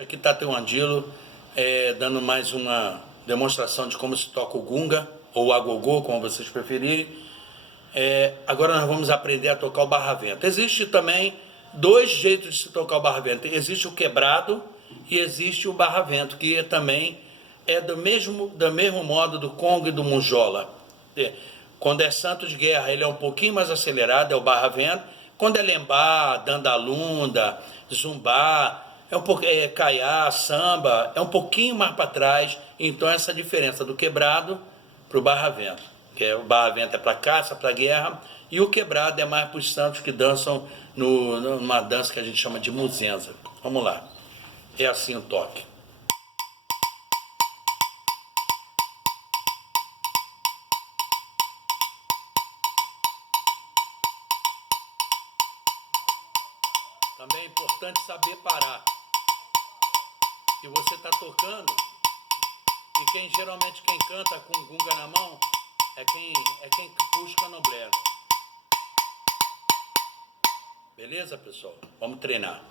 Aqui está Teu Andilo, dando mais uma demonstração de como se toca o gunga, ou agogô, como vocês preferirem. Agora nós vamos aprender a tocar o barra-vento. Existe também dois jeitos de se tocar o barra-vento. Existe o quebrado e existe o barra-vento, que também é do mesmo modo do conga e do munjola. Quando é santo de guerra, ele é um pouquinho mais acelerado, é o barra-vento. Quando é lembá, dandalunda, zumbá, caiá, samba, é um pouquinho mais para trás. Então essa diferença do quebrado para o barra-vento. O barra-vento é para caça, para guerra, e o quebrado é mais para os santos que dançam numa dança que a gente chama de muzenza. Vamos lá. É assim o toque. Também é importante saber parar. E você está tocando, e geralmente quem canta com o gunga na mão é quem puxa o candomblé. Beleza, pessoal? Vamos treinar.